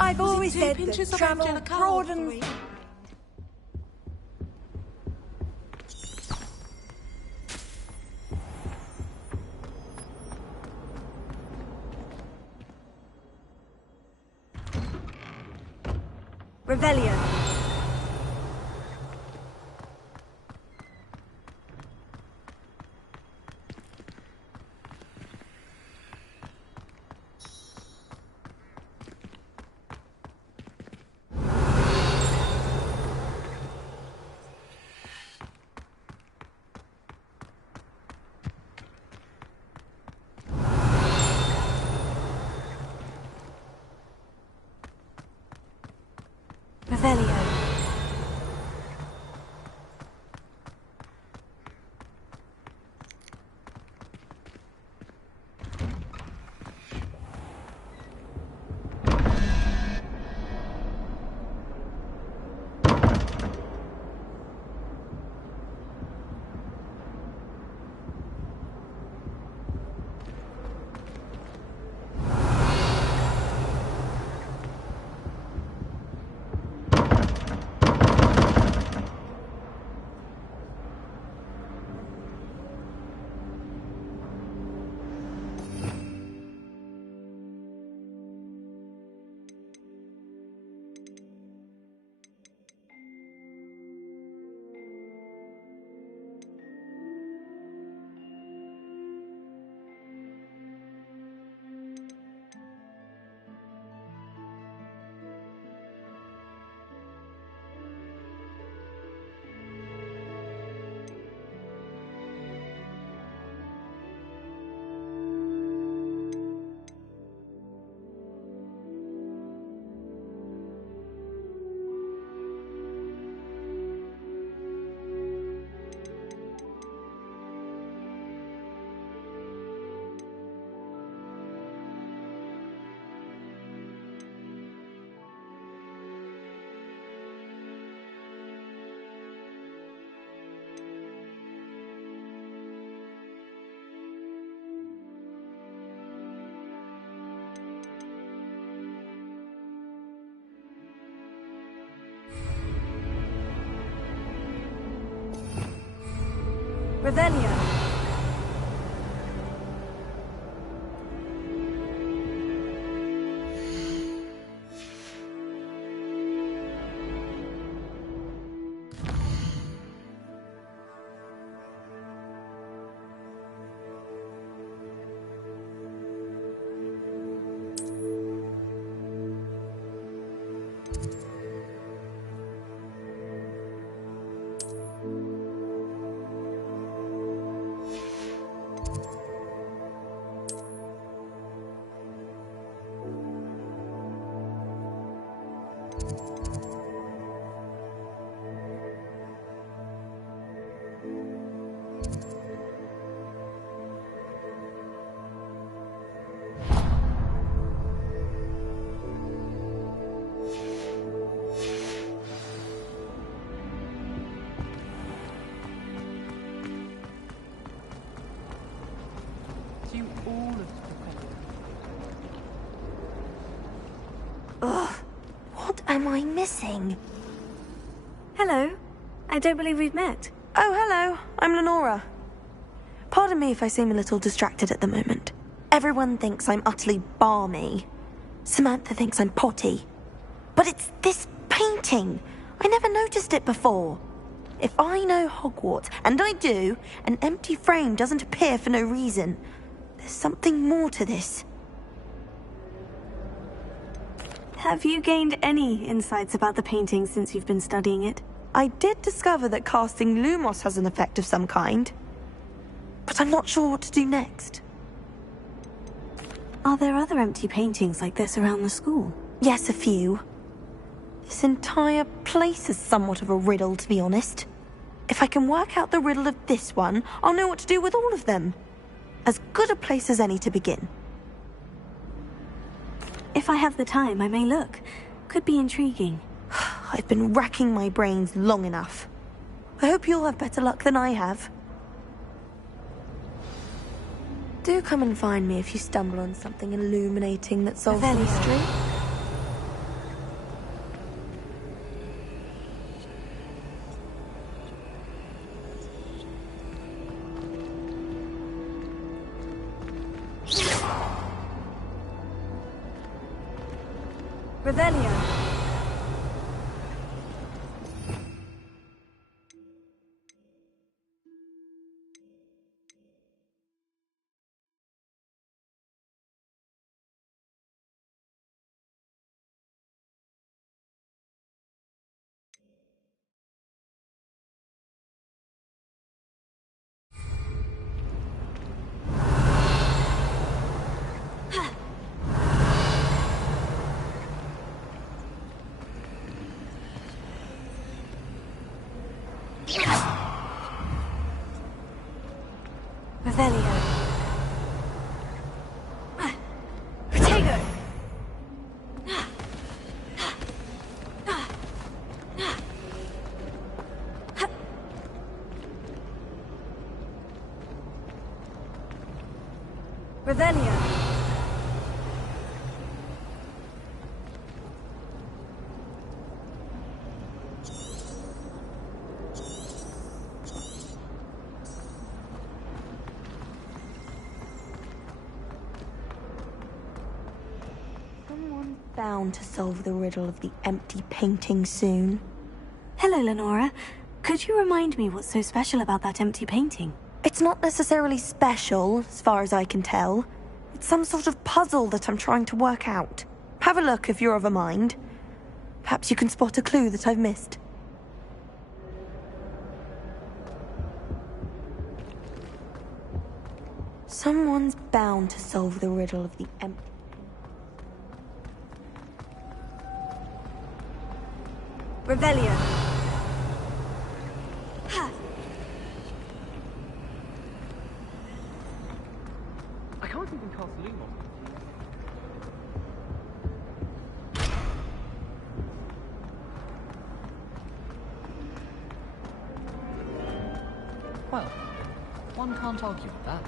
I've always two said pinches that of travel Angelica broadens... Revelio. Revelio. Revelio. Ugh, what am I missing? Hello. I don't believe we've met. Oh, hello. I'm Lenora. Pardon me if I seem a little distracted at the moment. Everyone thinks I'm utterly balmy. Samantha thinks I'm potty. But it's this painting. I never noticed it before. If I know Hogwarts, and I do, an empty frame doesn't appear for no reason. There's something more to this. Have you gained any insights about the painting since you've been studying it? I did discover that casting Lumos has an effect of some kind. But I'm not sure what to do next. Are there other empty paintings like this around the school? Yes, a few. This entire place is somewhat of a riddle, to be honest. If I can work out the riddle of this one, I'll know what to do with all of them. As good a place as any to begin. If I have the time, I may look. Could be intriguing. I've been racking my brains long enough. I hope you'll have better luck than I have. Do come and find me if you stumble on something illuminating that solves the mystery. Revelio. Revelio. Protego. Revelio. Someone's bound to solve the riddle of the empty painting soon. Hello, Lenora. Could you remind me what's so special about that empty painting? It's not necessarily special, as far as I can tell. It's some sort of puzzle that I'm trying to work out. Have a look if you're of a mind. Perhaps you can spot a clue that I've missed. Someone's bound to solve the riddle of the empty... Revelio. I can't even cast Loom on. Well, one can't argue with that.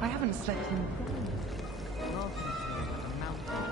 I haven't slept in last a mountain.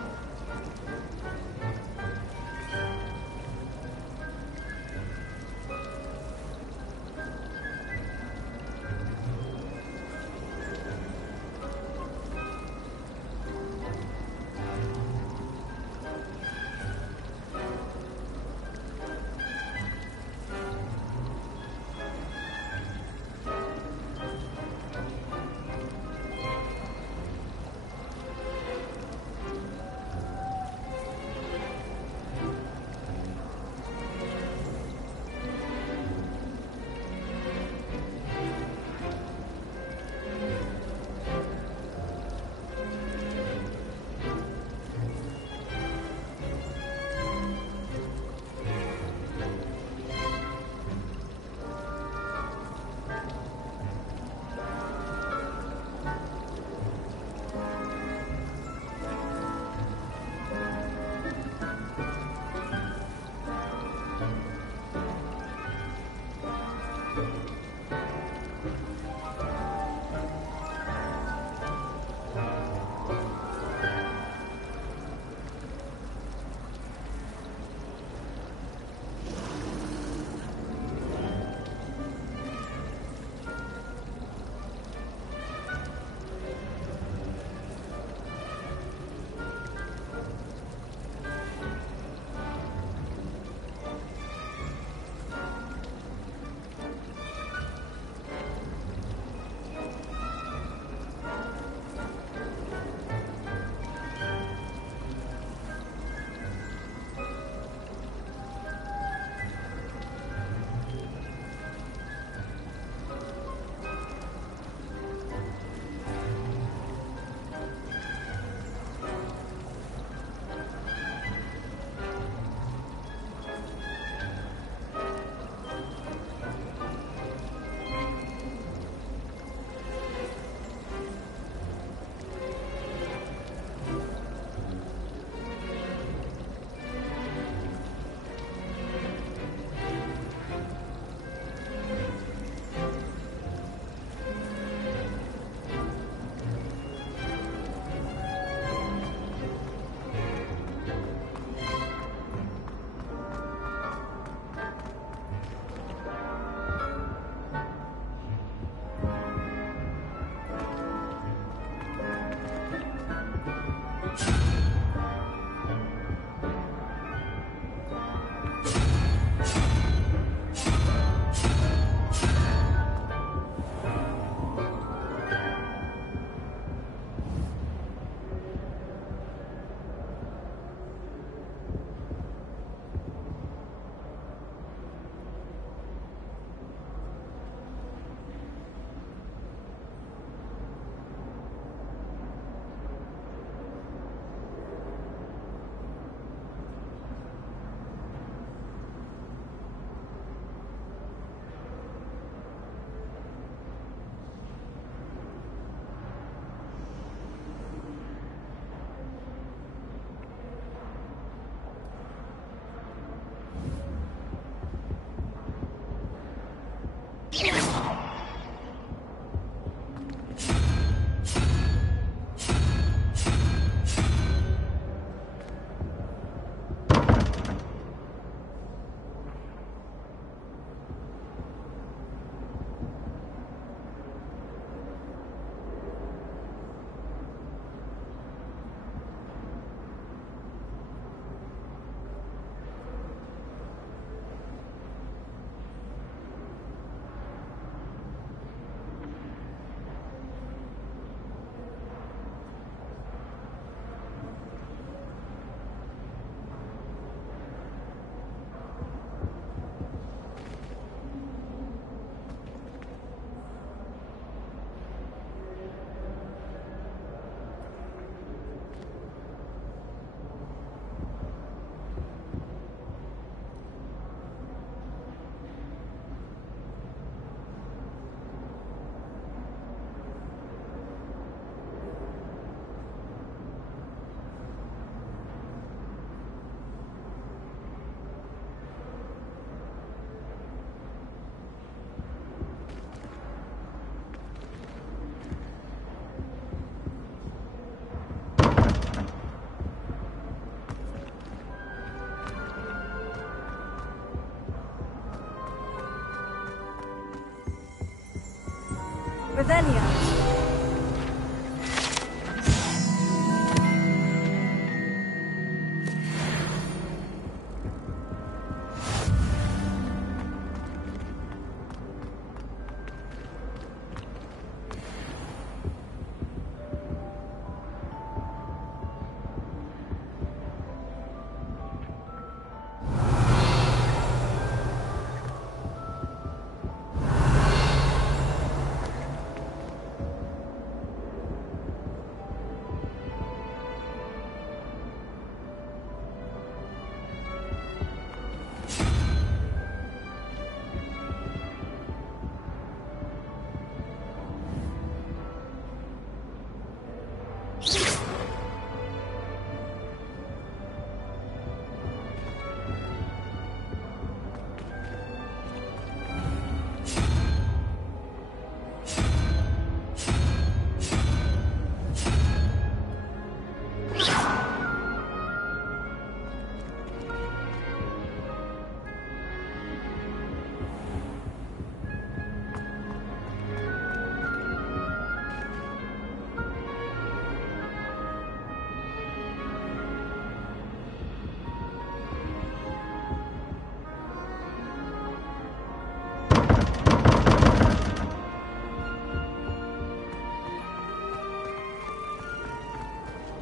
Revelio.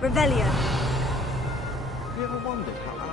Revelio. Have you ever wondered how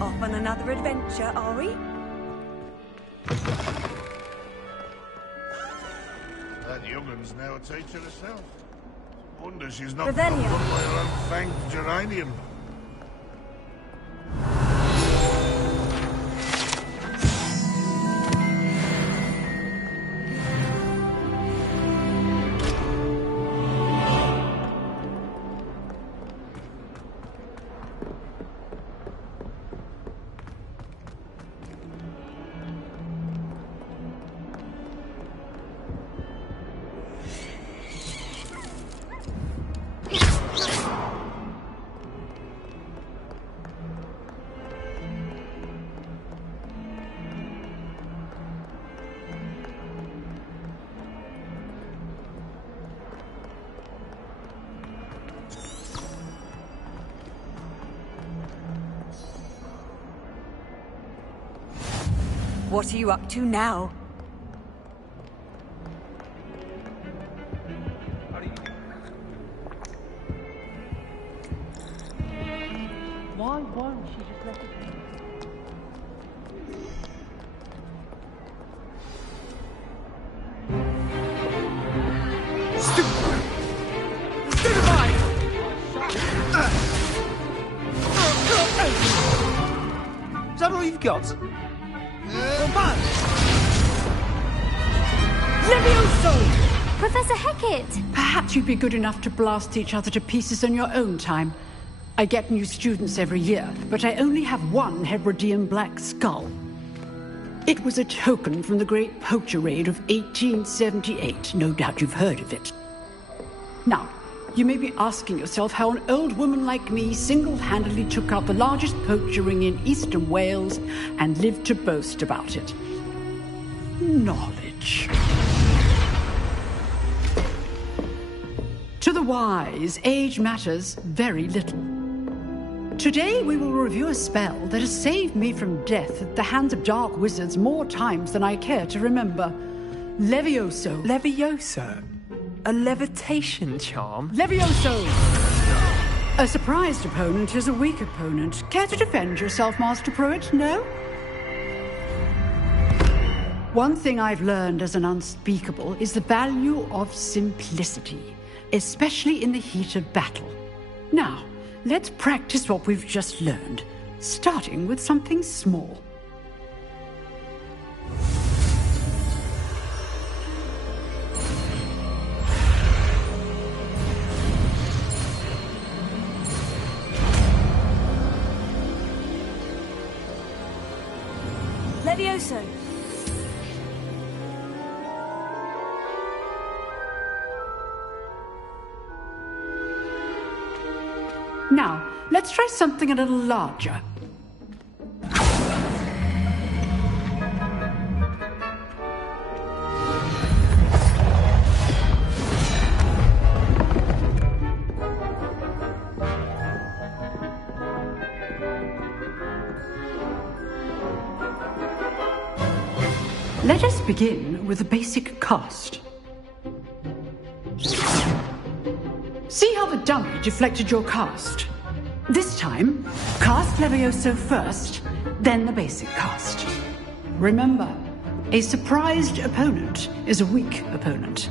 Off on another adventure, are we? That young'un's now a teacher herself. Wonder she's not Revelio. run by her own fanged geranium. What are you up to now? Why won't she just let it be? Is that all you've got? Professor Hecat! Perhaps you'd be good enough to blast each other to pieces on your own time. I get new students every year, but I only have one Hebridean black skull. It was a token from the Great Poacher Raid of 1878. No doubt you've heard of it. Now, you may be asking yourself how an old woman like me single-handedly took out the largest poacher ring in eastern Wales and lived to boast about it. Knowledge. To the wise, age matters very little. Today we will review a spell that has saved me from death at the hands of dark wizards more times than I care to remember. Levioso. Levioso? A levitation charm? Levioso! A surprised opponent is a weak opponent. Care to defend yourself, Master Pruitt? No? One thing I've learned as an unspeakable is the value of simplicity, especially in the heat of battle. Now, let's practice what we've just learned, starting with something small. Levioso. Now, let's try something a little larger. Let us begin with a basic cast. See how the dummy deflected your cast? This time, cast Levioso first, then the basic cast. Remember, a surprised opponent is a weak opponent,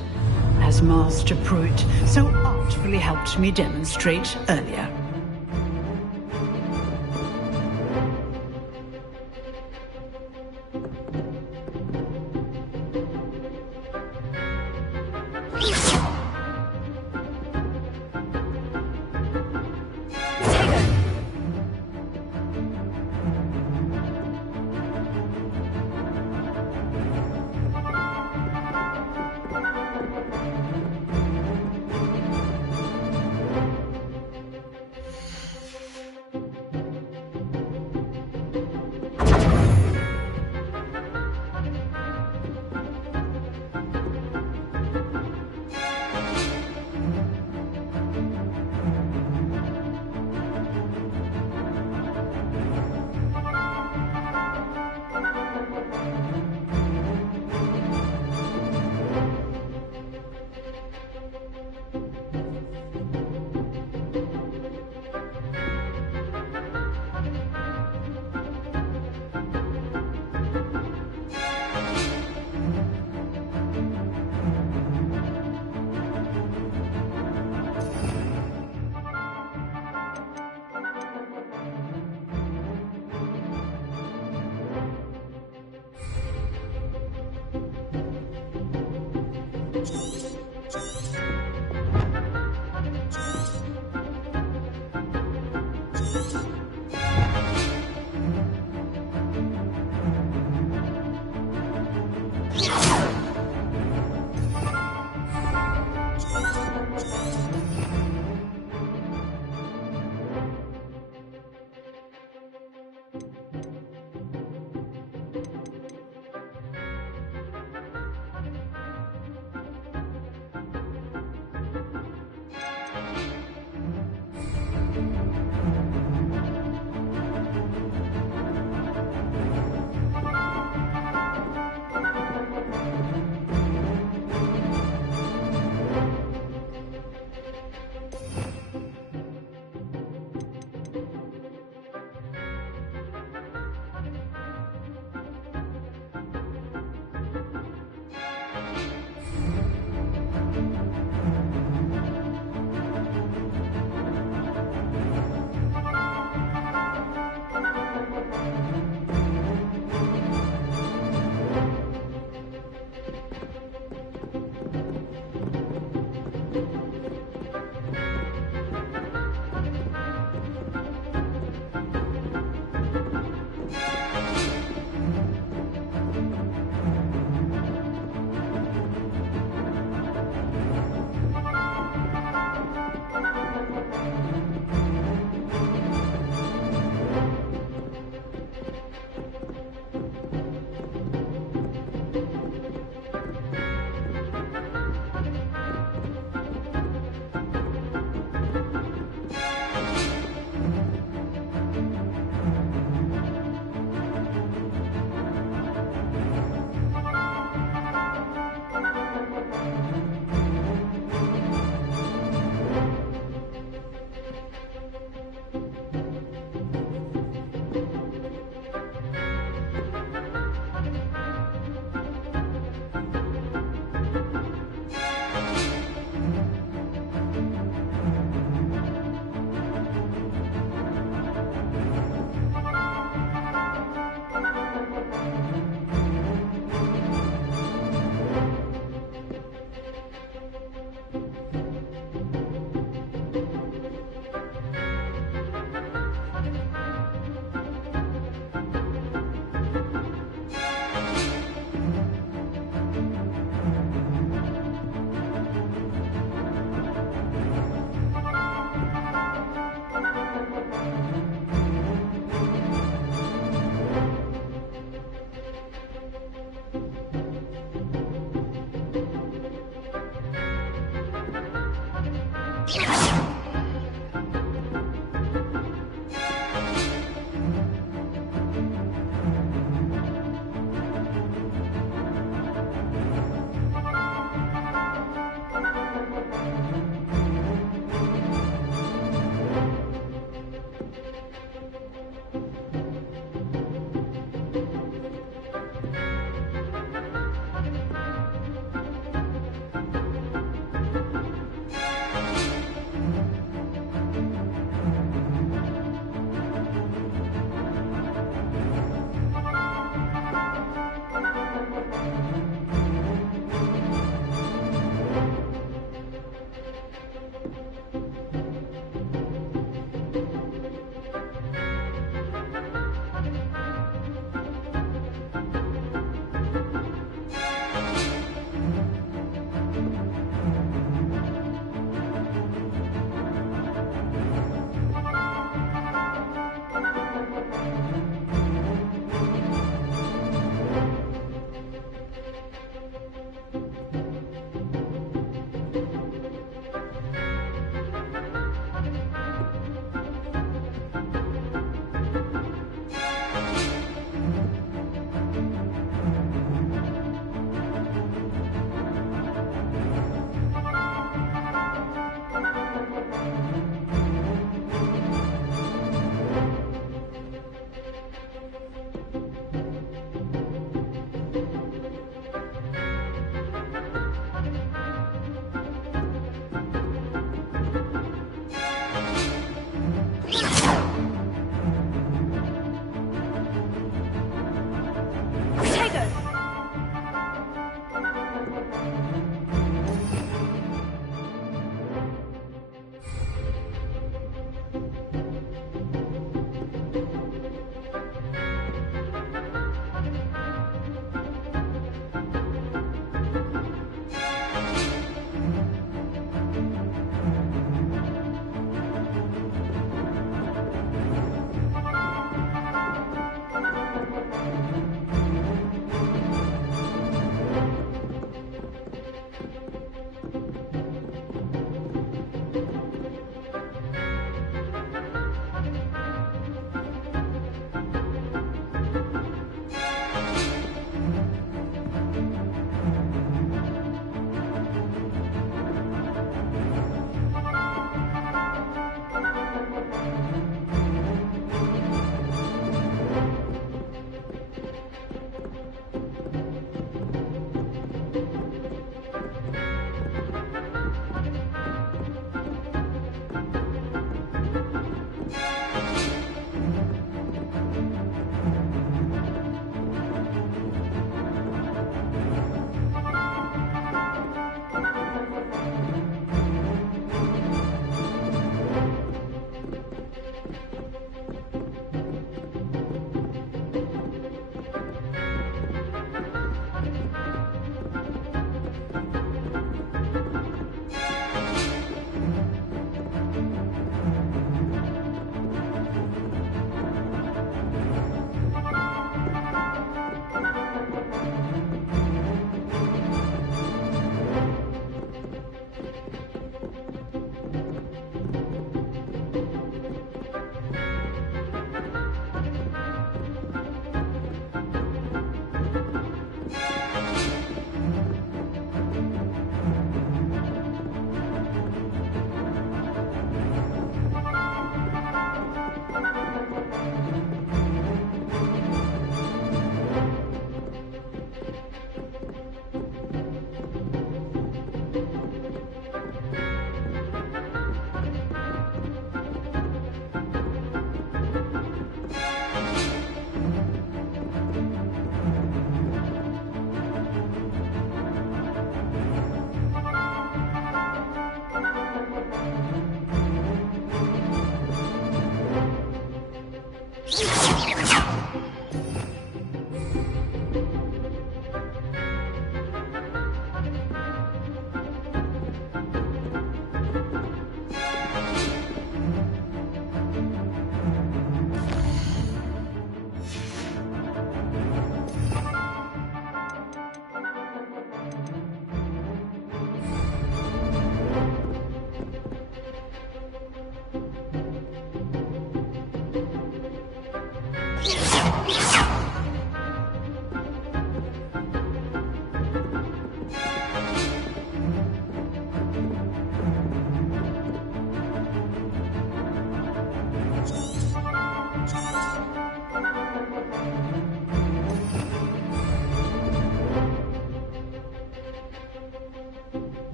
as Master Pruitt so artfully helped me demonstrate earlier.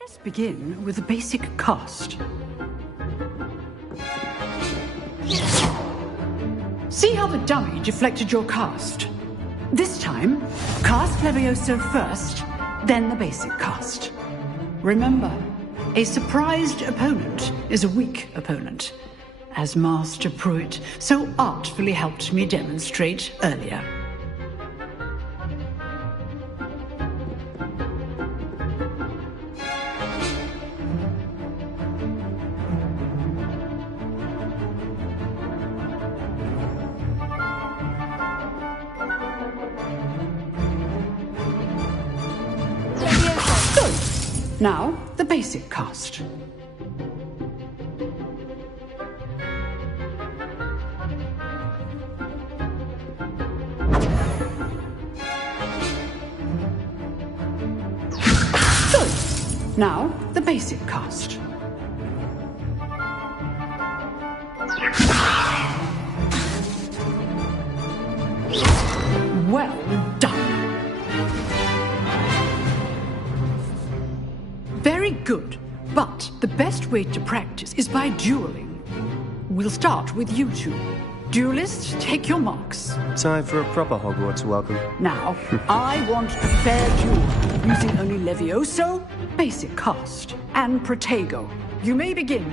Let's begin with the basic cast. See how the dummy deflected your cast? This time, cast Levioso first, then the basic cast. Remember, a surprised opponent is a weak opponent, as Master Pruitt so artfully helped me demonstrate earlier. Now, the basic cast. Good. Now, the basic cast. Well done. Very good, but the best way to practice is by dueling. We'll start with you two. Duelists, take your marks. Time for a proper Hogwarts welcome. Now, I want a fair duel, using only Levioso, basic cast, and Protego. You may begin.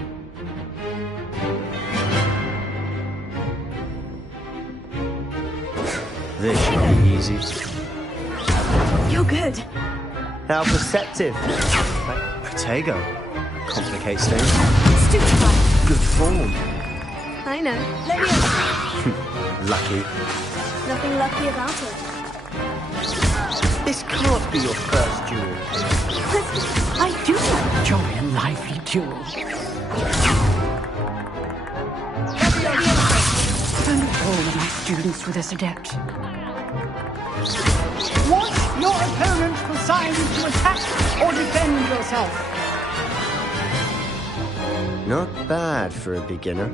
This should be easy. You're good. How perceptive. Protego. Complicates things. Stupefy. Good form. I know. Levioso. Lucky. Nothing lucky about it. This can't be your first duel. I do like Enjoy a lively duel. Don't all my students with this adept. Watch your opponent for signs to attack or defend yourself. Not bad for a beginner.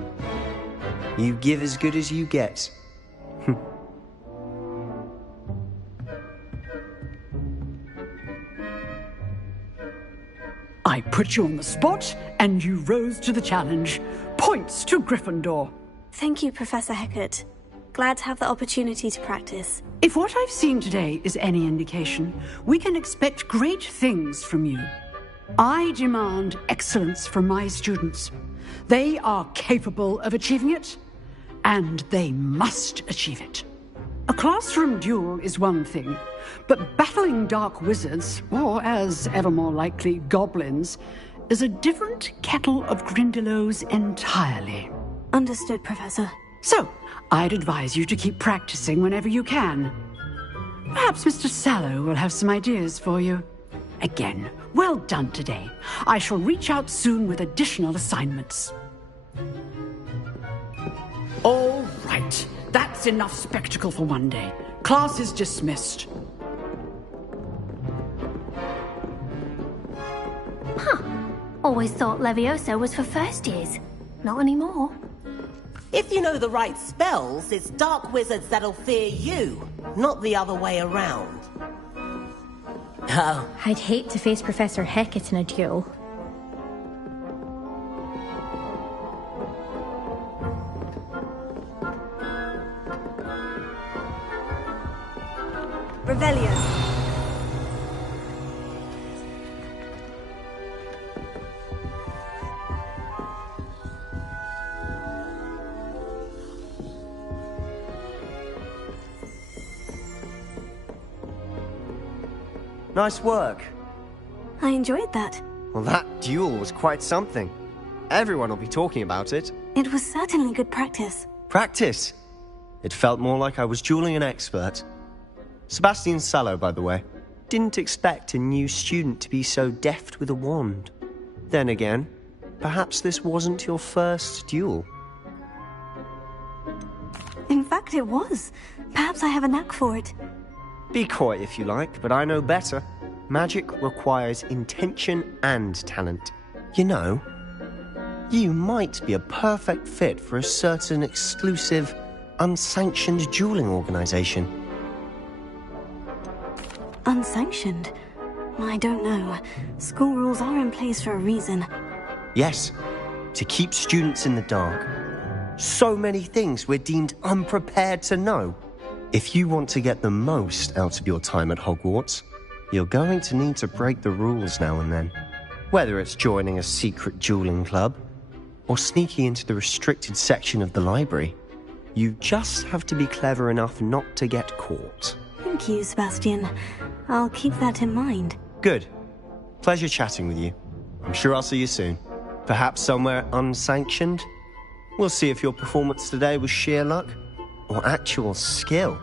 You give as good as you get. I put you on the spot, and you rose to the challenge. Points to Gryffindor. Thank you, Professor Hecat. Glad to have the opportunity to practice. If what I've seen today is any indication, we can expect great things from you. I demand excellence from my students. They are capable of achieving it, and they must achieve it. A classroom duel is one thing, but battling dark wizards, or as ever more likely, goblins, is a different kettle of Grindylows entirely. Understood, Professor. So, I'd advise you to keep practicing whenever you can. Perhaps Mr. Sallow will have some ideas for you. Again, well done today. I shall reach out soon with additional assignments. All right. That's enough spectacle for one day. Class is dismissed. Always thought Levioso was for first years. Not anymore. If you know the right spells, it's dark wizards that'll fear you, not the other way around. Oh, I'd hate to face Professor Hecat in a duel. Revelio. Nice work. I enjoyed that. Well, that duel was quite something. Everyone will be talking about it. It was certainly good practice. Practice. It felt more like I was dueling an expert. Sebastian Sallow, by the way. Didn't expect a new student to be so deft with a wand. Then again, perhaps this wasn't your first duel. In fact, it was. Perhaps I have a knack for it. Be coy if you like, but I know better. Magic requires intention and talent. You know, you might be a perfect fit for a certain exclusive, unsanctioned dueling organization. Unsanctioned? I don't know. School rules are in place for a reason. Yes, to keep students in the dark. So many things we're deemed unprepared to know. If you want to get the most out of your time at Hogwarts, you're going to need to break the rules now and then. Whether it's joining a secret dueling club, or sneaking into the restricted section of the library, you just have to be clever enough not to get caught. Thank you, Sebastian. I'll keep that in mind. Good. Pleasure chatting with you. I'm sure I'll see you soon. Perhaps somewhere unsanctioned? We'll see if your performance today was sheer luck or actual skill.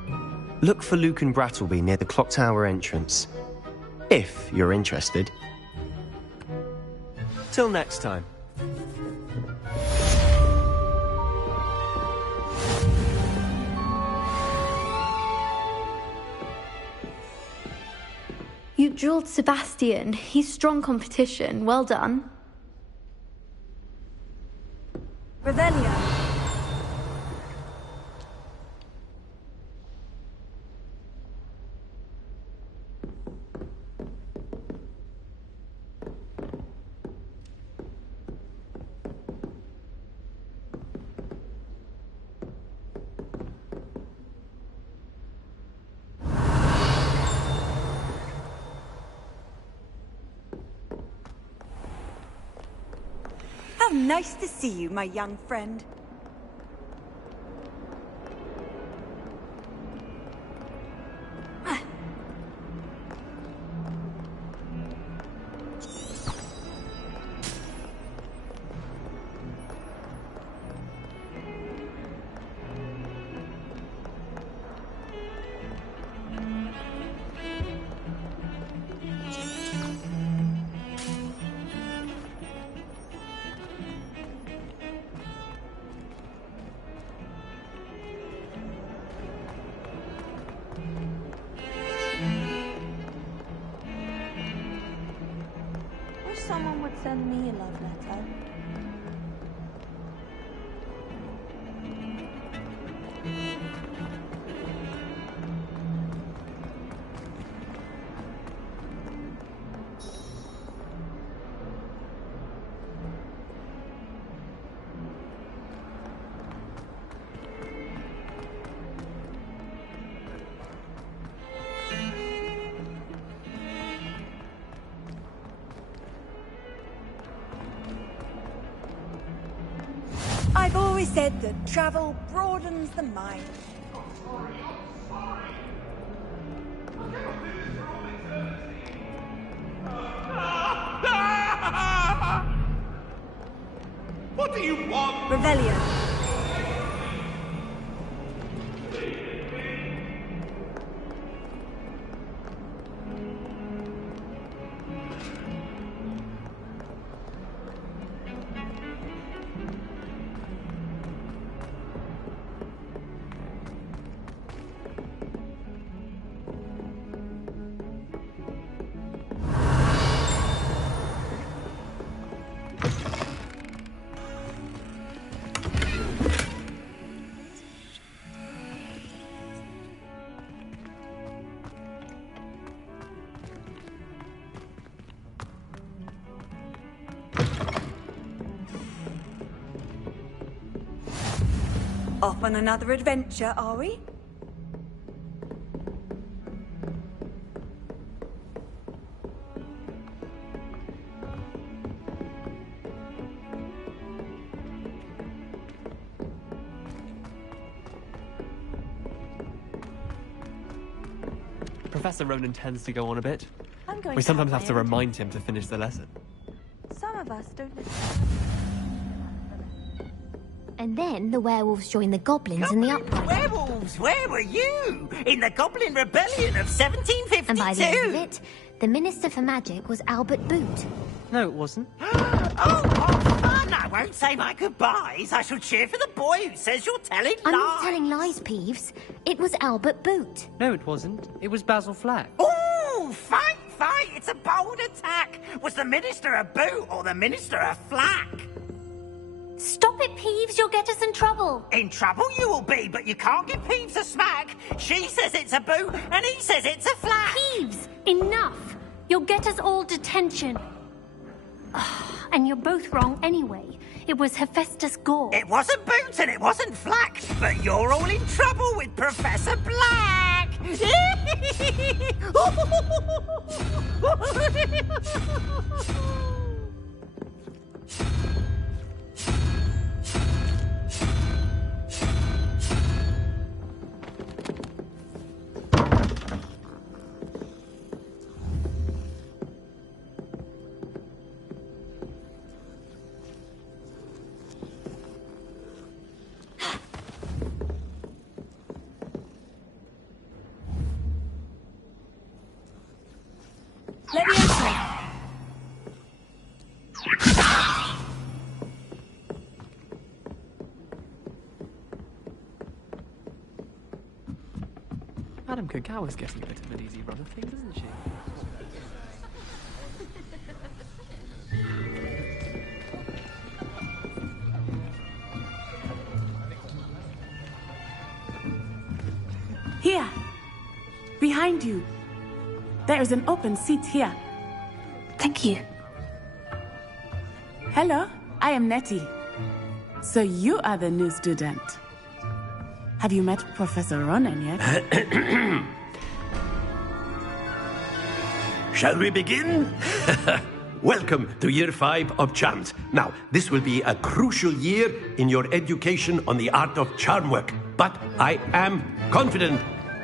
Look for Luke and Brattleby near the clock tower entrance, if you're interested. Till next time. You drilled Sebastian. He's strong competition. Well done. Revelio. How nice to see you, my young friend. Someone would send me a love letter. I've always said that travel broadens the mind. What do you want? Revelio. Off on another adventure, are we? Professor Ronan tends to go on a bit. I'm going We to sometimes have have to my own remind him to finish the lesson. Some of us don't listen. And then the werewolves joined the goblins in the uprising. Werewolves, where were you? In the Goblin Rebellion of 1752? And by the end of it, the Minister for Magic was Albert Boot. No, it wasn't. Oh, fun! I won't say my goodbyes. I shall cheer for the boy who says you're telling lies. I'm not telling lies, Peeves. It was Albert Boot. No, it wasn't. It was Basil Flack. Ooh, fight! It's a bold attack. Was the Minister a boot or the Minister a flack? Stop it, Peeves. You'll get us in trouble. In trouble you will be, but you can't give Peeves a smack. She says it's a boot, and he says it's a flack. Peeves, enough. You'll get us all detention. And you're both wrong anyway. It was Hephaestus Gore. It wasn't Boots and it wasn't Flack, but you're all in trouble with Professor Black! Levioso! Madame Kogawa's getting a bit of an easy run of things, isn't she? Here! Behind you! There is an open seat here. Thank you. Hello, I am Nettie. So you are the new student. Have you met Professor Ronan yet? Shall we begin? Welcome to Year 5 of Charms. Now, this will be a crucial year in your education on the art of charm work. But I am confident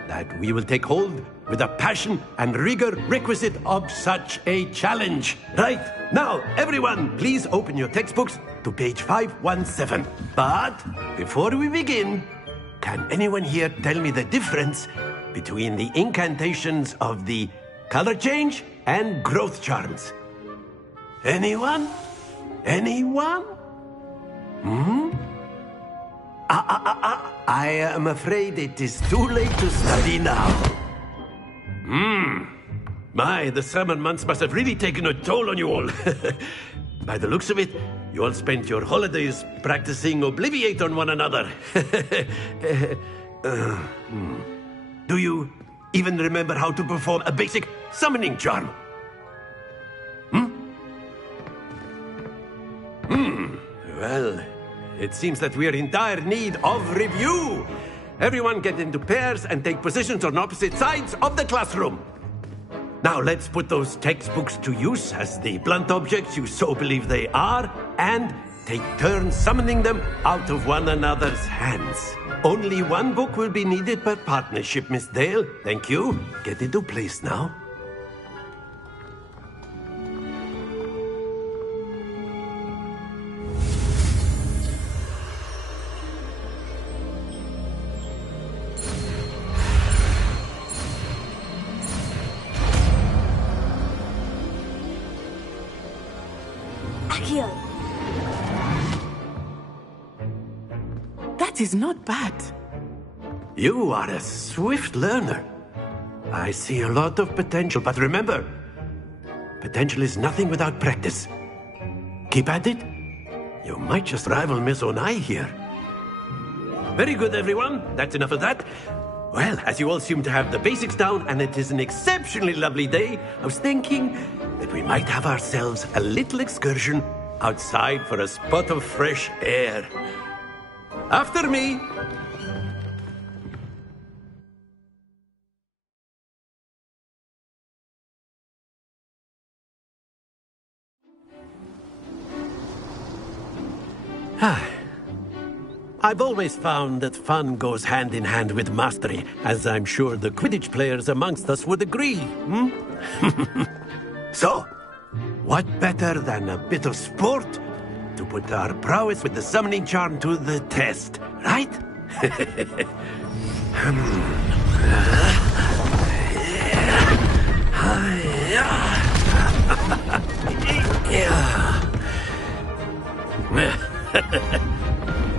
that we will take hold with the passion and rigor requisite of such a challenge. Right, now, everyone, please open your textbooks to page 517. But before we begin, can anyone here tell me the difference between the incantations of the color change and growth charms? Anyone? Anyone? I am afraid it is too late to study now. My, the summer months must have really taken a toll on you all. By the looks of it, you all spent your holidays practicing Obliviate on one another. Do you even remember how to perform a basic summoning charm? Well, it seems that we are in dire need of review. Everyone get into pairs and take positions on opposite sides of the classroom. Now let's put those textbooks to use as the blunt objects you so believe they are, and take turns summoning them out of one another's hands. Only one book will be needed per partnership, Miss Dale. Thank you. Get into place now. That is not bad. You are a swift learner. I see a lot of potential, but remember, potential is nothing without practice. Keep at it. You might just rival Miss Onai here. Very good, everyone. That's enough of that. Well, as you all seem to have the basics down, and it is an exceptionally lovely day, I was thinking that we might have ourselves a little excursion outside for a spot of fresh air. After me. I've always found that fun goes hand in hand with mastery, as I'm sure the Quidditch players amongst us would agree. So, what better than a bit of sport to put our prowess with the summoning charm to the test, right?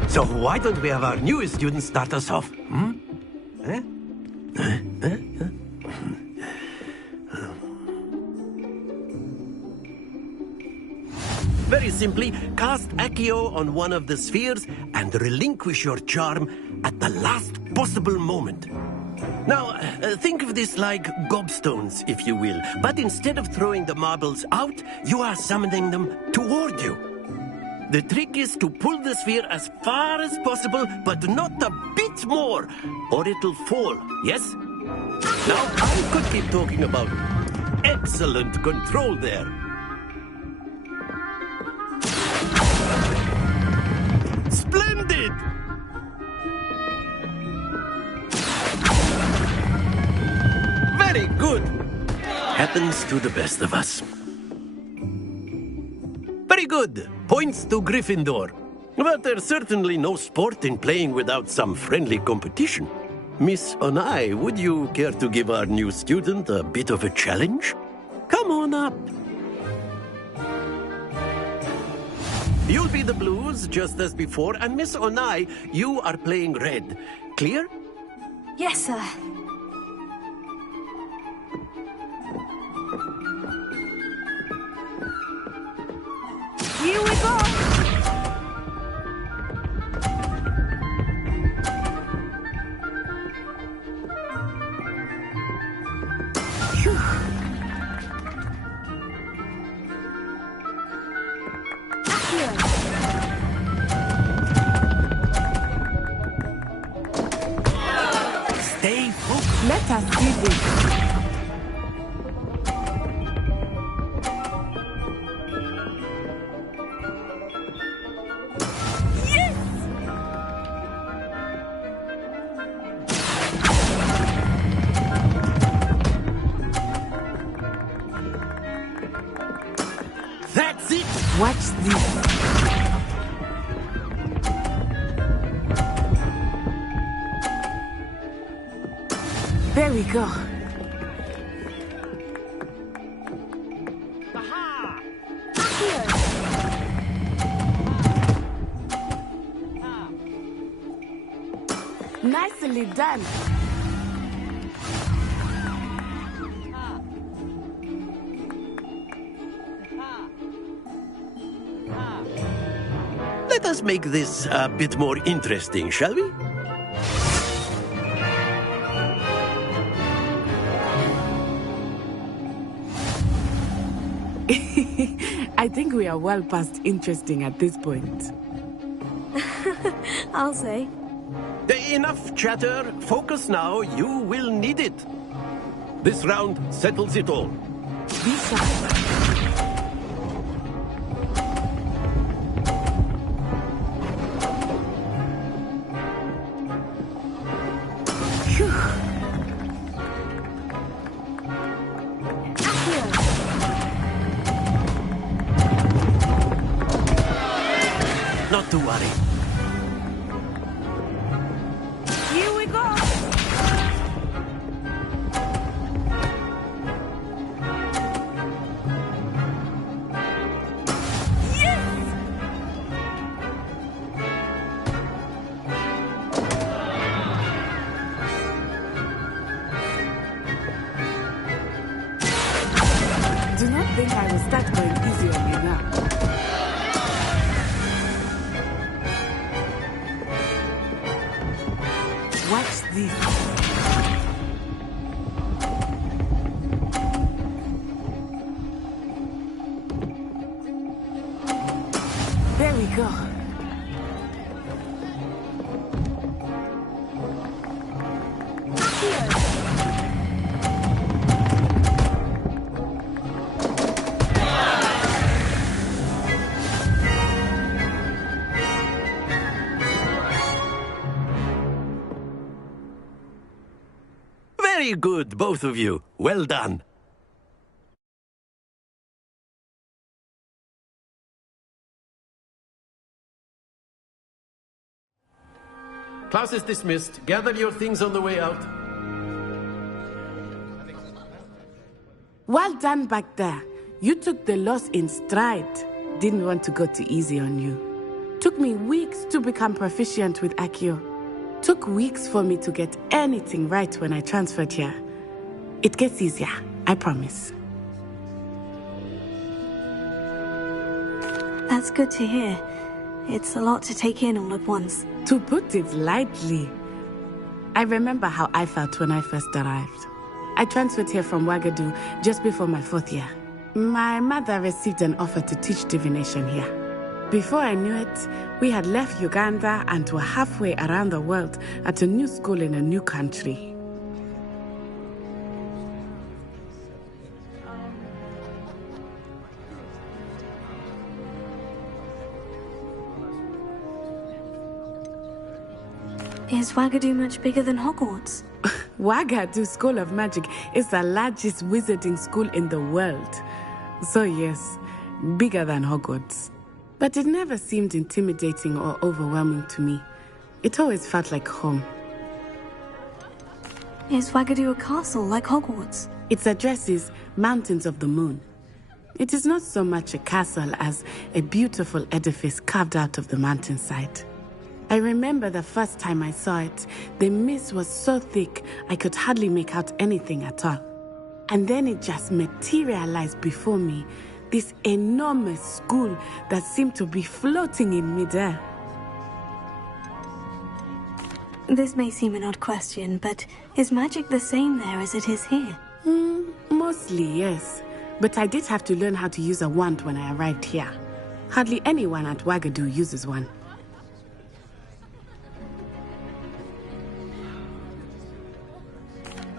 So why don't we have our newest student start us off? Very simply, cast Accio on one of the spheres and relinquish your charm at the last possible moment. Now, think of this like gobstones, if you will. But instead of throwing the marbles out, you are summoning them toward you. The trick is to pull the sphere as far as possible, but not a bit more, or it'll fall, yes? Now, I could keep talking about excellent control there. Splendid! Very good. Happens to the best of us. Very good. Points to Gryffindor. But there's certainly no sport in playing without some friendly competition. Miss Onai, would you care to give our new student a bit of a challenge? Come on up. You'll be the blues, just as before, and Miss Onai, you are playing red. Clear? Yes, sir. Here we go! Stay focused. Let us do this. That's it. Watch this. There we go. Nicely done. Let us make this a bit more interesting, shall we? I think we are well past interesting at this point. I'll say. Enough chatter. Focus now. You will need it. This round settles it all. Be sharp. Not to worry. Here we go! Do not think I will start going easy on you now. Watch this. There we go. Very good, both of you. Well done. Class is dismissed. Gather your things on the way out. Well done back there. You took the loss in stride. Didn't want to go too easy on you. Took me weeks to become proficient with Accio. Took weeks for me to get anything right when I transferred here. It gets easier, I promise. That's good to hear. It's a lot to take in all at once. To put it lightly. I remember how I felt when I first arrived. I transferred here from Wagadu just before my 4th year. My mother received an offer to teach divination here. Before I knew it, we had left Uganda and were halfway around the world at a new school in a new country. Is Wagadu much bigger than Hogwarts? Wagadu School of Magic is the largest wizarding school in the world. So yes, bigger than Hogwarts. But it never seemed intimidating or overwhelming to me. It always felt like home. Is Wagadu a castle like Hogwarts? Its address is Mountains of the Moon. It is not so much a castle as a beautiful edifice carved out of the mountainside. I remember the first time I saw it, the mist was so thick I could hardly make out anything at all. And then it just materialized before me, this enormous school that seemed to be floating in midair. This may seem an odd question, but is magic the same there as it is here? Mostly, yes. But I did have to learn how to use a wand when I arrived here. Hardly anyone at Wagadu uses one.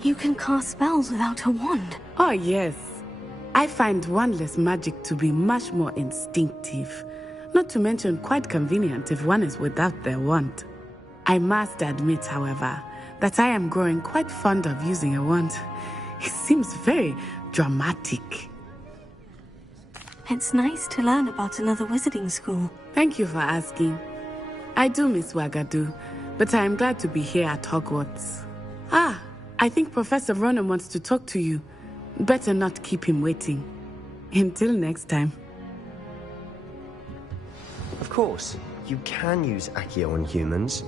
You can cast spells without a wand. Oh, yes. I find wandless magic to be much more instinctive. Not to mention quite convenient if one is without their wand. I must admit, however, that I am growing quite fond of using a wand. It seems very dramatic. It's nice to learn about another wizarding school. Thank you for asking. I do miss Wagadu, but I am glad to be here at Hogwarts. Ah, I think Professor Ronan wants to talk to you. Better not keep him waiting. Until next time. Of course, you can use Accio on humans,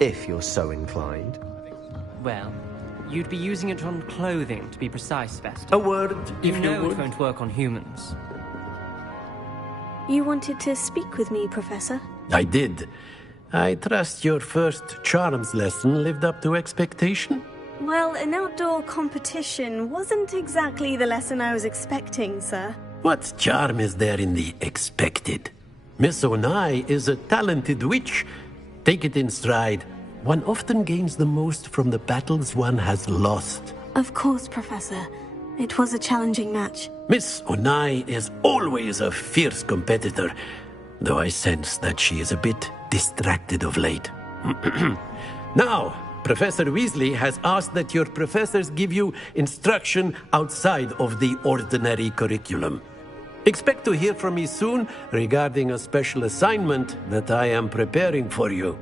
if you're so inclined. Well, you'd be using it on clothing, to be precise, Sebastian. A word, You if know you it would. won't work on humans. You wanted to speak with me, Professor? I did. I trust your first charms lesson lived up to expectation? Well, an outdoor competition wasn't exactly the lesson I was expecting, sir. What charm is there in the expected? Miss Onai is a talented witch. Take it in stride. One often gains the most from the battles one has lost. Of course, Professor. It was a challenging match. Miss Onai is always a fierce competitor, though I sense that she is a bit distracted of late. Now, Professor Weasley has asked that your professors give you instruction outside of the ordinary curriculum. Expect to hear from me soon regarding a special assignment that I am preparing for you.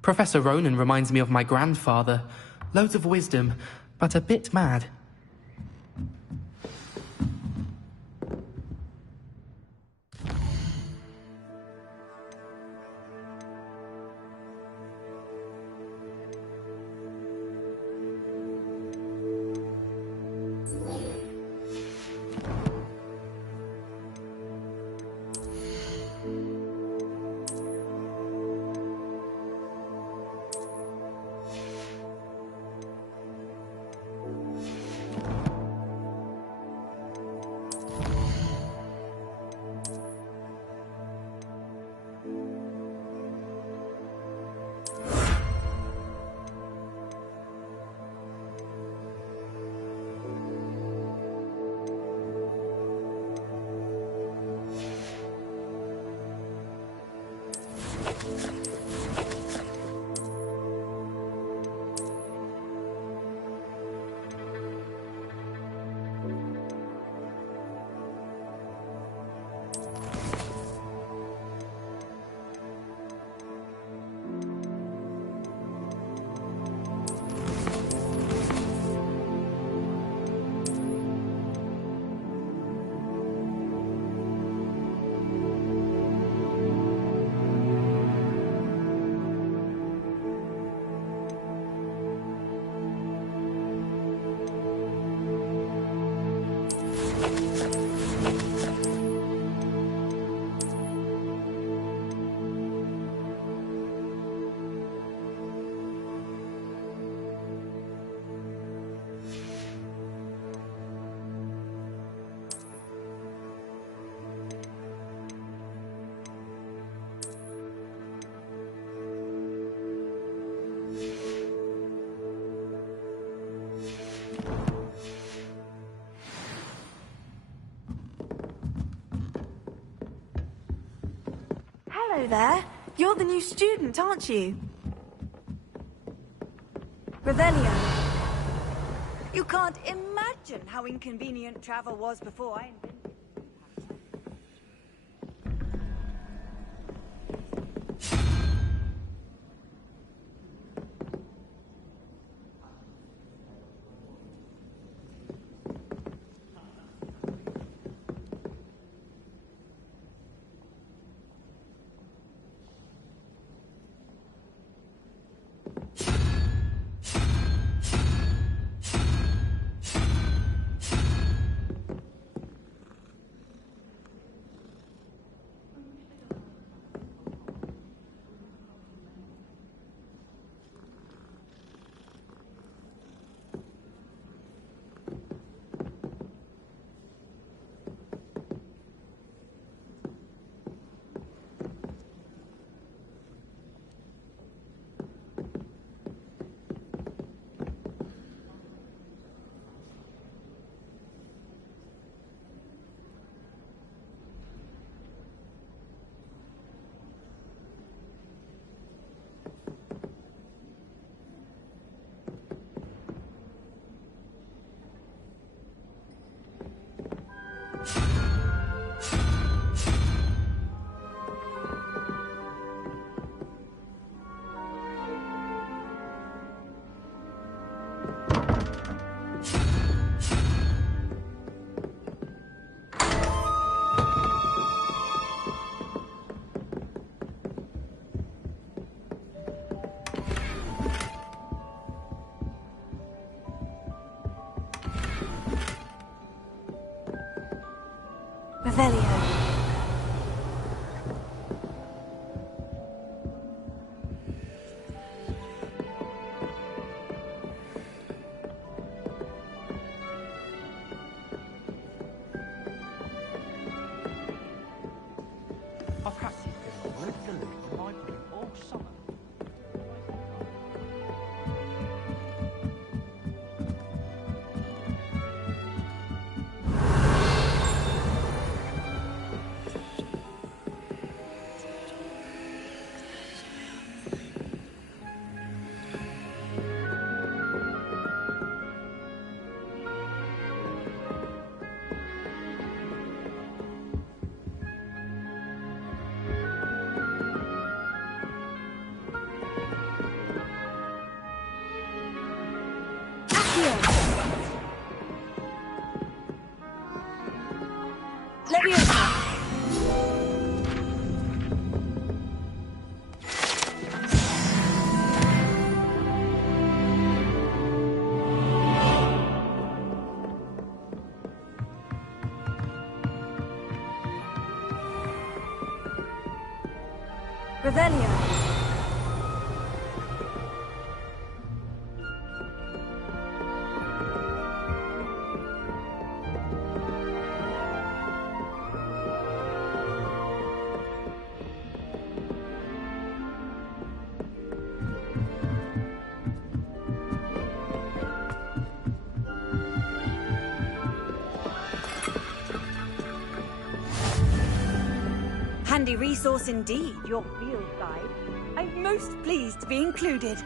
Professor Ronan reminds me of my grandfather. Loads of wisdom, but a bit mad. there. You're the new student, aren't you? Revelio. You can't imagine how inconvenient travel was before I invented Revelio. Revelio. Handy resource indeed, your field guide. I'm most pleased to be included.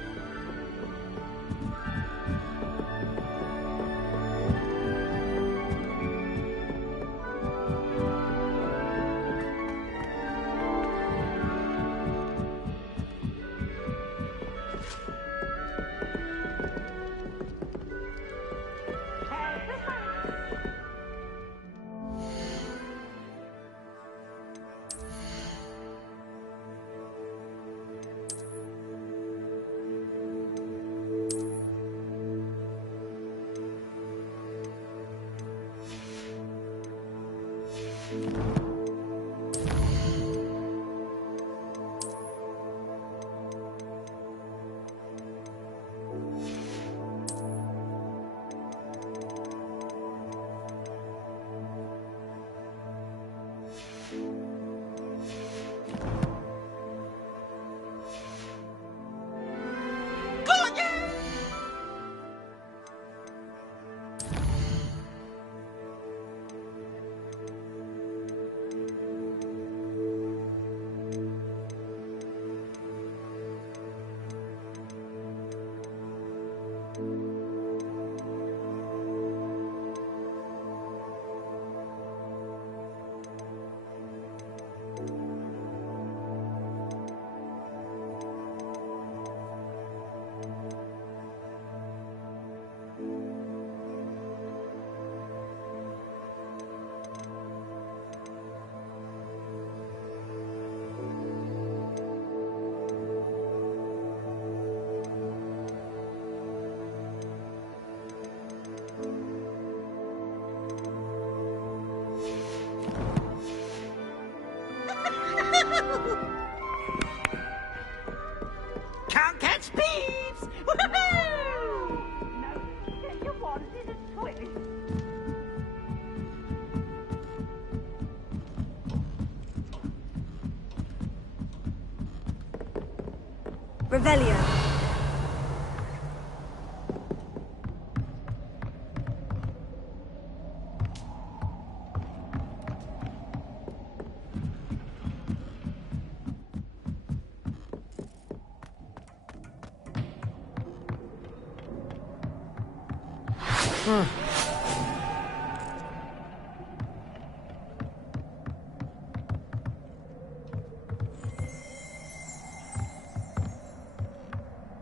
Revelio.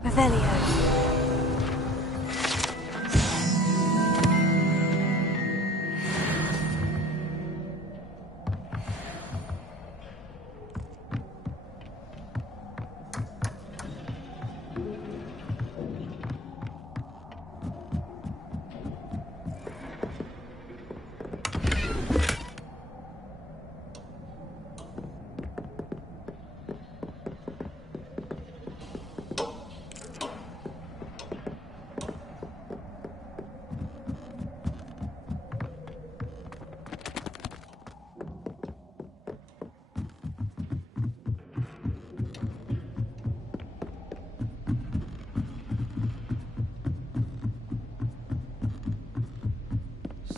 Revelio.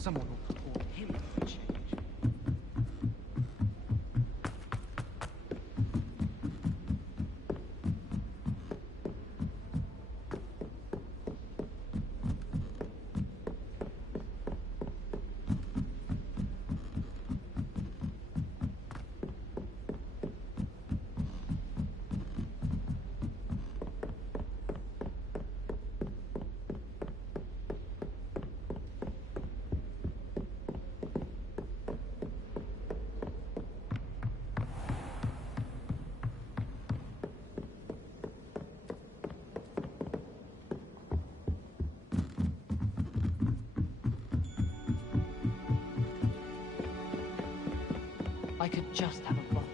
Someone will call him for change. I could just have a bottle.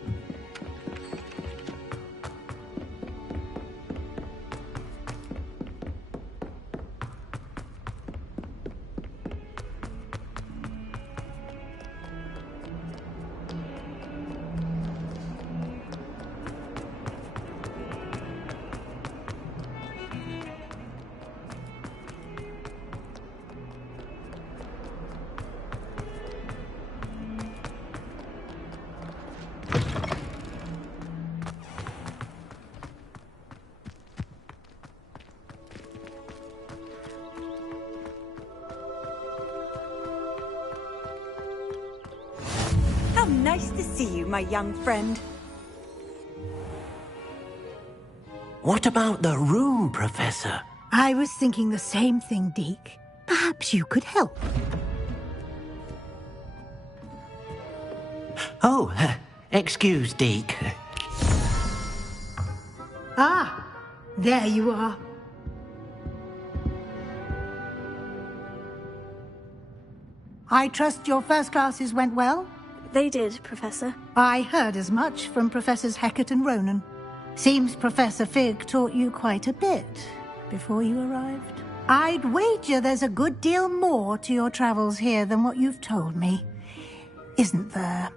Nice to see you, my young friend. What about the room, Professor? I was thinking the same thing, Deke. Perhaps you could help. Oh, excuse, Deke. Ah, there you are. I trust your first classes went well? They did, Professor. I heard as much from Professors Hecat and Ronan. Seems Professor Fig taught you quite a bit before you arrived. I'd wager there's a good deal more to your travels here than what you've told me, isn't there?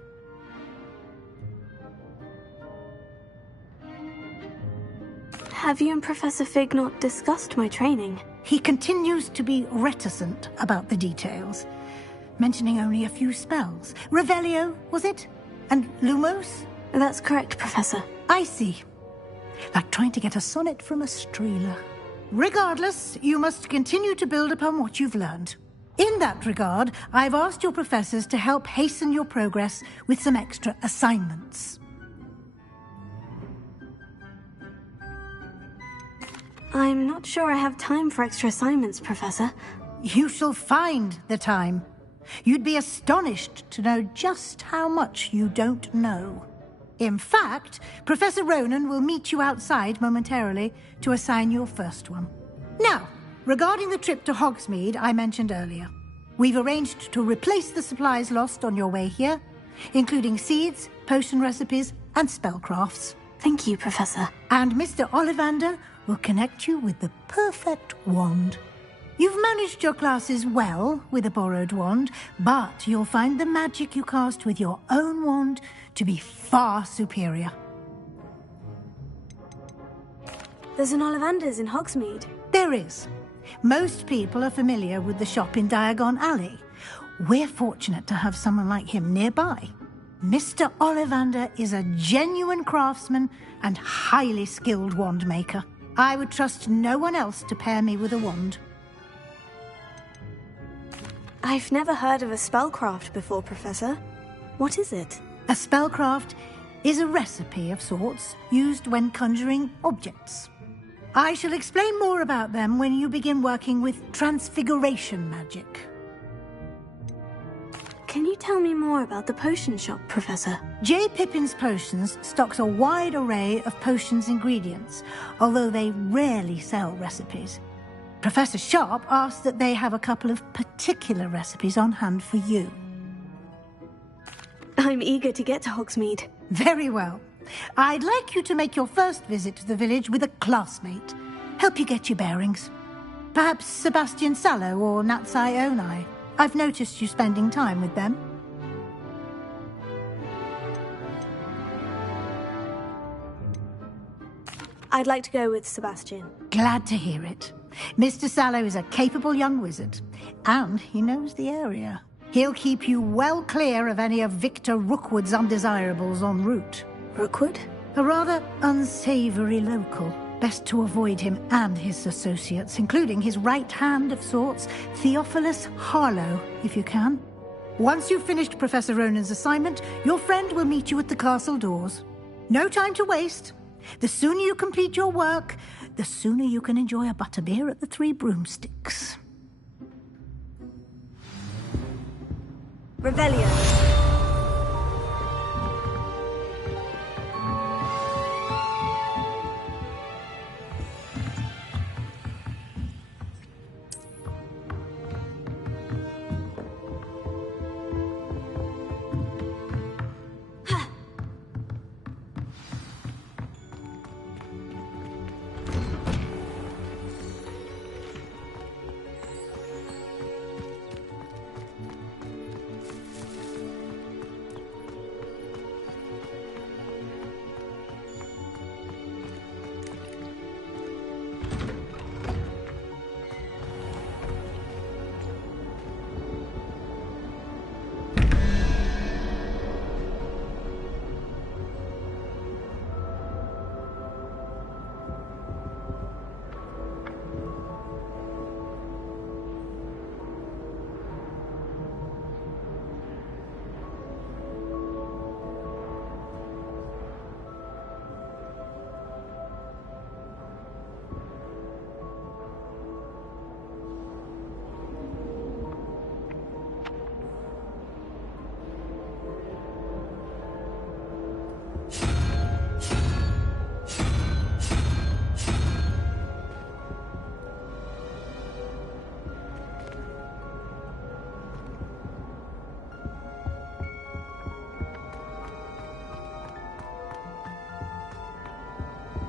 Have you and Professor Fig not discussed my training? He continues to be reticent about the details, mentioning only a few spells. Revelio, was it? And Lumos? That's correct, Professor. I see. Like trying to get a sonnet from a streeler. Regardless, you must continue to build upon what you've learned. In that regard, I've asked your professors to help hasten your progress with some extra assignments. I'm not sure I have time for extra assignments, Professor. You shall find the time. You'd be astonished to know just how much you don't know. In fact, Professor Ronan will meet you outside momentarily to assign your first one. Now, regarding the trip to Hogsmeade I mentioned earlier, we've arranged to replace the supplies lost on your way here, including seeds, potion recipes, and spellcrafts. Thank you, Professor. And Mr. Ollivander will connect you with the perfect wand. You've managed your classes well with a borrowed wand, but you'll find the magic you cast with your own wand to be far superior. There's an Ollivander's in Hogsmeade. There is. Most people are familiar with the shop in Diagon Alley. We're fortunate to have someone like him nearby. Mr. Ollivander is a genuine craftsman and highly skilled wand maker. I would trust no one else to pair me with a wand. I've never heard of a spellcraft before, Professor. What is it? A spellcraft is a recipe of sorts used when conjuring objects. I shall explain more about them when you begin working with transfiguration magic. Can you tell me more about the potion shop, Professor? J. Pippin's Potions stocks a wide array of potions ingredients, although they rarely sell recipes. Professor Sharp asked that they have a couple of particular recipes on hand for you. I'm eager to get to Hogsmeade. Very well. I'd like you to make your first visit to the village with a classmate. Help you get your bearings. Perhaps Sebastian Sallow or Natsai Onai. I've noticed you spending time with them. I'd like to go with Sebastian. Glad to hear it. Mr. Sallow is a capable young wizard, and he knows the area. He'll keep you well clear of any of Victor Rookwood's undesirables en route. Rookwood? A rather unsavory local. Best to avoid him and his associates, including his right hand of sorts, Theophilus Harlow, if you can. Once you've finished Professor Ronan's assignment, your friend will meet you at the castle doors. No time to waste. The sooner you complete your work, the sooner you can enjoy a butterbeer at the Three Broomsticks. Revelio.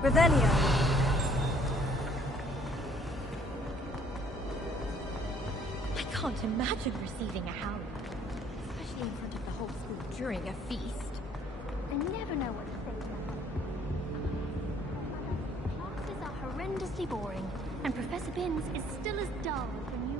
Revelio. I can't imagine receiving a howl, especially in front of the whole school during a feast. I never know what to say to that. Classes are horrendously boring, and Professor Binns is still as dull as a new...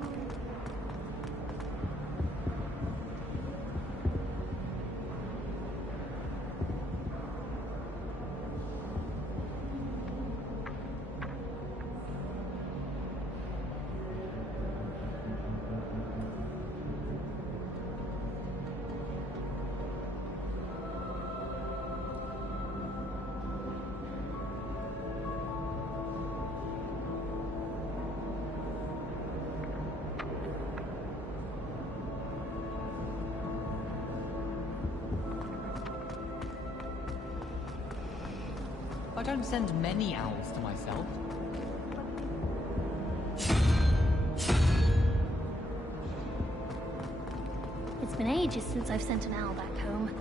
I don't send many owls to myself. It's been ages since I've sent an owl back home.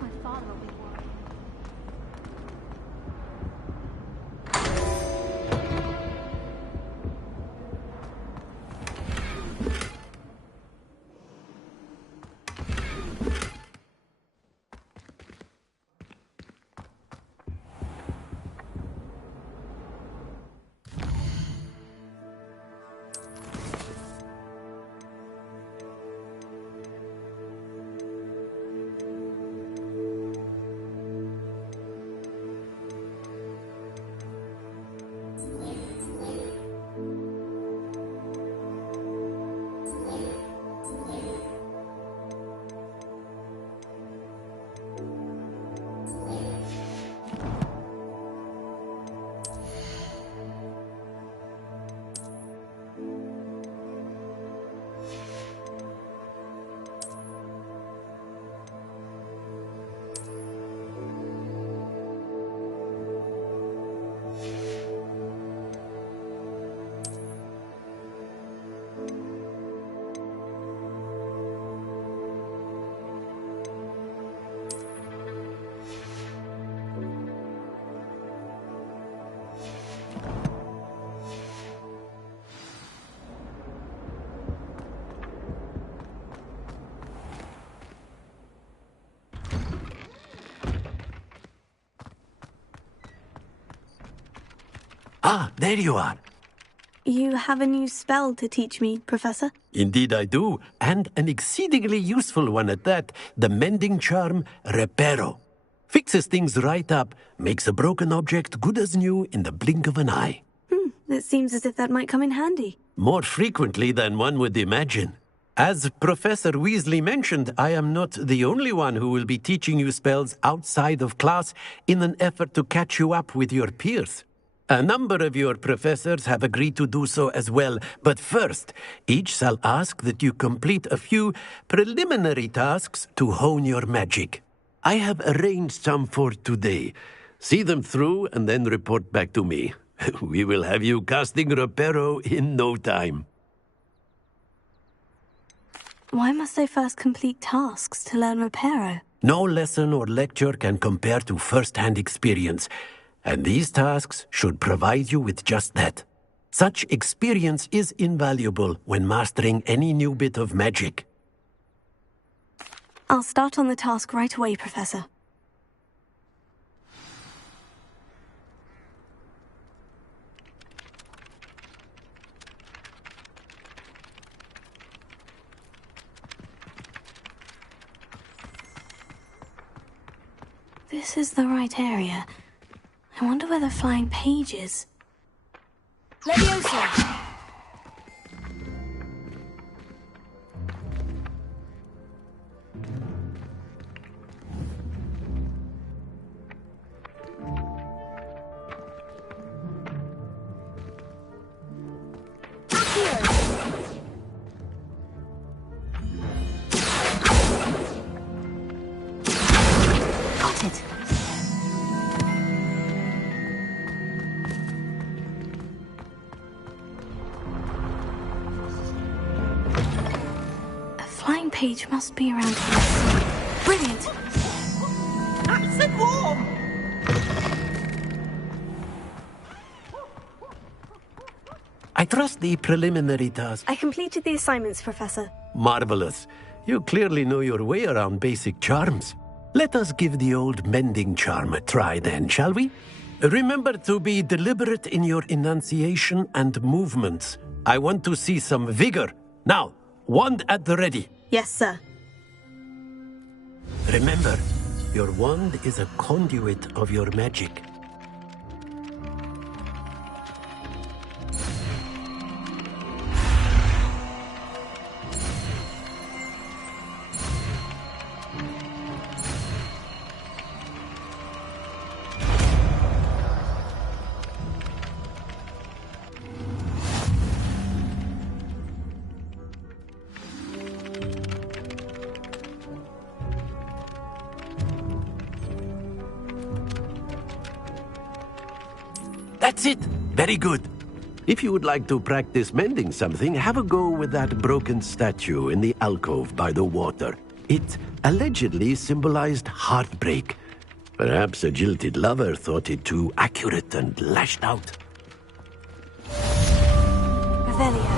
My father will be worried. Ah, there you are. You have a new spell to teach me, Professor? Indeed I do, and an exceedingly useful one at that. The mending charm, Reparo. Fixes things right up, makes a broken object good as new in the blink of an eye. It seems as if that might come in handy. More frequently than one would imagine. As Professor Weasley mentioned, I am not the only one who will be teaching you spells outside of class in an effort to catch you up with your peers. A number of your professors have agreed to do so as well, but first, each shall ask that you complete a few preliminary tasks to hone your magic. I have arranged some for today. See them through and then report back to me. We will have you casting Reparo in no time. Why must I first complete tasks to learn Reparo? No lesson or lecture can compare to first-hand experience, and these tasks should provide you with just that. Such experience is invaluable when mastering any new bit of magic. I'll start on the task right away, Professor. This is the right area. I wonder where the flying page is. Leviosa! Got it. A flying page must be around here. Brilliant! Nice and warm! I trust the preliminary task. I completed the assignments, Professor. Marvelous. You clearly know your way around basic charms. Let us give the old mending charm a try then, shall we? Remember to be deliberate in your enunciation and movements. I want to see some vigor. Now, wand at the ready. Yes, sir. Remember, your wand is a conduit of your magic. That's it. Very good. If you would like to practice mending something, have a go with that broken statue in the alcove by the water. It allegedly symbolized heartbreak. Perhaps a jilted lover thought it too accurate and lashed out. Revelio.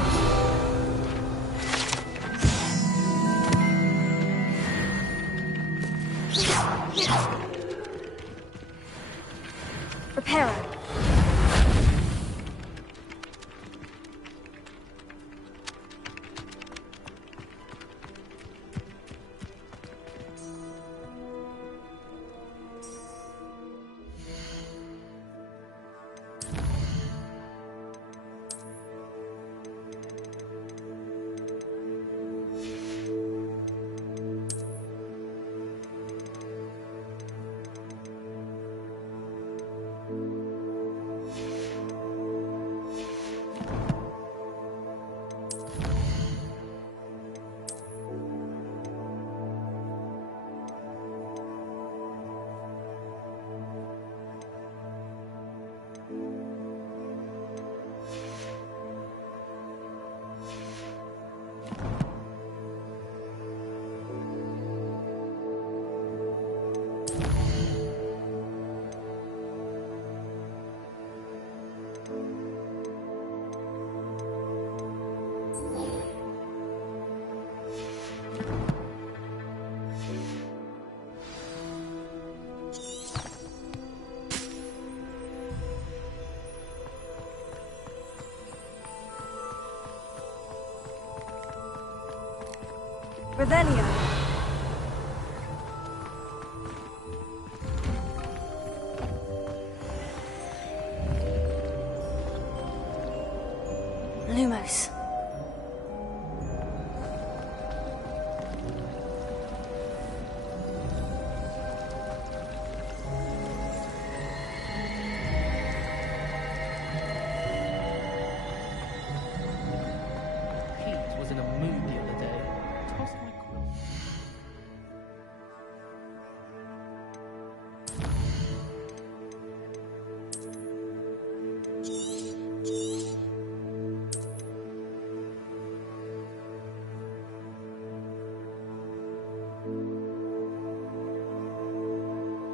Reparo. Revelio. Lumos.